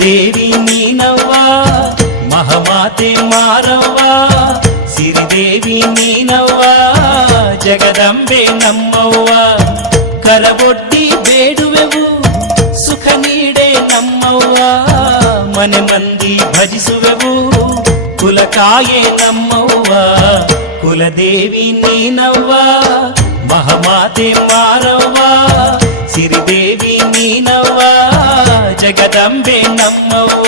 ಕುಲದೇವಿ ನೀನವ್ವ ಮಹಾಮಾತೆ ಮಾರವ್ವ ಸಿರಿದೇವಿ ನೀನವ್ವ ಜಗದಂಬೆ ನಮ್ಮವ್ವ ಕರವೊಡ್ಡಿ ಬೇಡುವೆವು ಸುಖ ನೀಡೆ ನಮ್ಮವ್ವ ಮನೆ ಮಂದಿ ಭಜಿಸುವೆವು ಕುಲಕಾಯೆ ನಮ್ಮವ್ವ ಕುಲದೇವಿ ನೀನವ್ವ ಮಹಾಮಾತೆ ಮಾರವ್ವ ಸಿರಿದೇವಿ ನೀನವ್ವ ಜಗದಂಬೆ ನಮ್ಮವ್ವ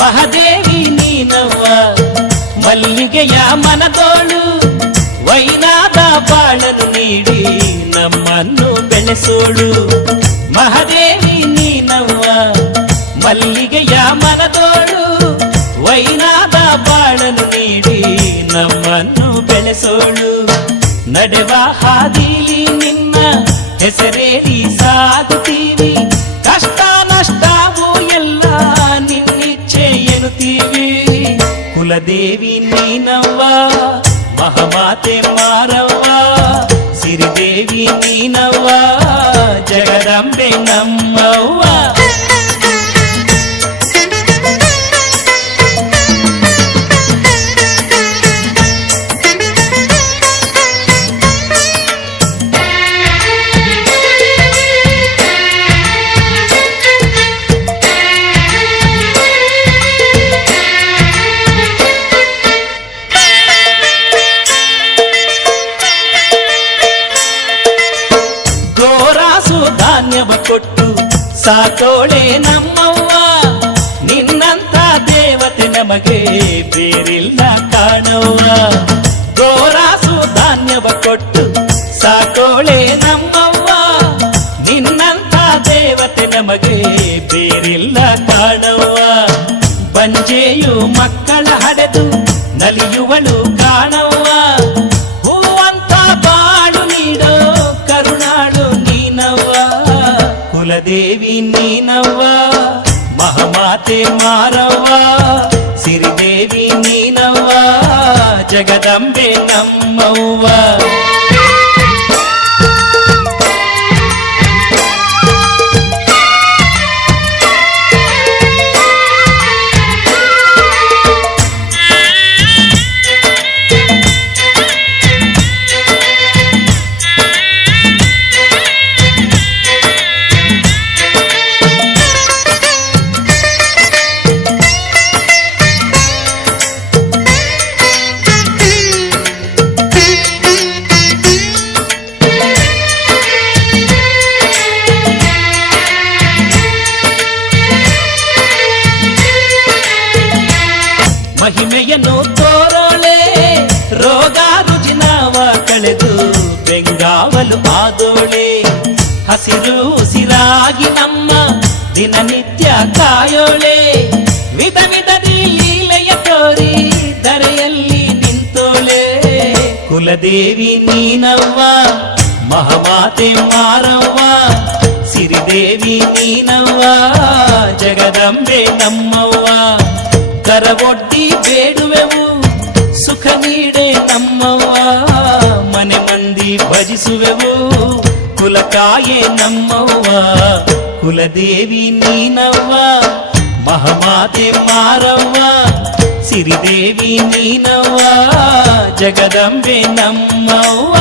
ಮಹಾದೇವಿ ನೀನವ್ವ ಮಲ್ಲಿಗೆಯ ಮನದೋಳು ವೈನಾದ ಬಾಳನು ನೀಡಿ ನಮ್ಮನ್ನು ಬೆಳೆಸೋಳು ಮಹಾದೇವಿ ನೀನವ್ವ ಮಲ್ಲಿಗೆಯ ಮನದೋಳು ವೈನಾದ ಬಾಳನು ನೀಡಿ ನಮ್ಮನ್ನು ಬೆಳೆಸೋಳು ನಡೆವ ಹಾದಿಲಿ ನಿನ್ನ ಹೆಸರೇರಿ ಸಾಗುತ್ತೀವಿ ಕಷ್ಟ ನಷ್ಟವೂ ಎಲ್ಲ ನಿನ್ನಿಚ್ಛೆ ಎನ್ನುತ್ತೀವಿ ಕುಲದೇವಿ ನೀನವ್ವ ಮಹಾಮಾತೆ ಮಾರವ್ವ ಸಿರಿದೇವಿ ನೀನವ್ವ ಜಗದಂಬೆ ನಮ್ಮವ್ವ ಧಾನ್ಯವ ಕೊಟ್ಟು ಸಾಕೋಳೆ ನಮ್ಮವ್ವ ನಿನ್ನಂತ ದೇವತೆ ನಮಗೆ ಬೇರಿಲ್ಲ ಕಾಣವ್ವ ಗೋರಾಸು ಧಾನ್ಯವ ಕೊಟ್ಟು ಸಾಕೋಳೆ ನಮ್ಮವ್ವ ನಿನ್ನಂತ ದೇವತೆ ನಮಗೆ ಬೇರಿಲ್ಲ ಕಾಣವ್ವ ಬಂಜೆಯು ಮಕ್ಕಳ ಹಡೆದು ನಲಿಯುವಳು ಕಾಣವ್ವ ಹೂವಂತ ಬಾಳು ನೀಡೋ ಕರುಣಾಳು ನೀನವ್ವ ಕುಲದೇವಿ ನೀನವ್ವ ಮಹಾಮಾತೆ ಮಾರವ್ವ ಸಿರಿದೇವಿ ನೀನವ್ವ ಜಗದಂಬೆ ನಮ್ಮವ್ವ ಮಹಿಮೆಯನ್ನು ತೋರೋಳೆ ರೋಗ ರುಜಿನವ ಕಳೆದು ಬೆಂಗಾವಲು ಆದೋಳೆ ಹಸಿರು ಉಸಿರಾಗಿ ನಮ್ಮ ದಿನನಿತ್ಯ ಕಾಯೋಳೆ ವಿಧ ವಿಧದಿ ಲೀಲೆಯ ತೋರಿ ಧರೆಯಲ್ಲಿ ನಿಂತೋಳೆ ಕುಲದೇವಿ ನೀನವ್ವ ಮಹಾಮಾತೆ ಮಾರವ್ವ ಸಿರಿದೇವಿ ನೀನವ್ವ ಜಗದಂಬೆ ನಮ್ಮವ್ವ ಕರವೊಡ್ಡಿ ಬೇಡುವೆವು ಸುಖ ನೀಡೆ ನಮ್ಮವ್ವ ಮನೆ ಮಂದಿ ಭಜಿಸುವೆವು ಕುಲಕಾಯೆ ನಮ್ಮವ್ವ ಕುಲದೇವಿ ನೀನವ್ವ ಮಹಾಮಾತೆ ಮಾರವ್ವ ಸಿರಿದೇವಿ ನೀನವ್ವ ಜಗದಂಬೆ ನಮ್ಮವ್ವ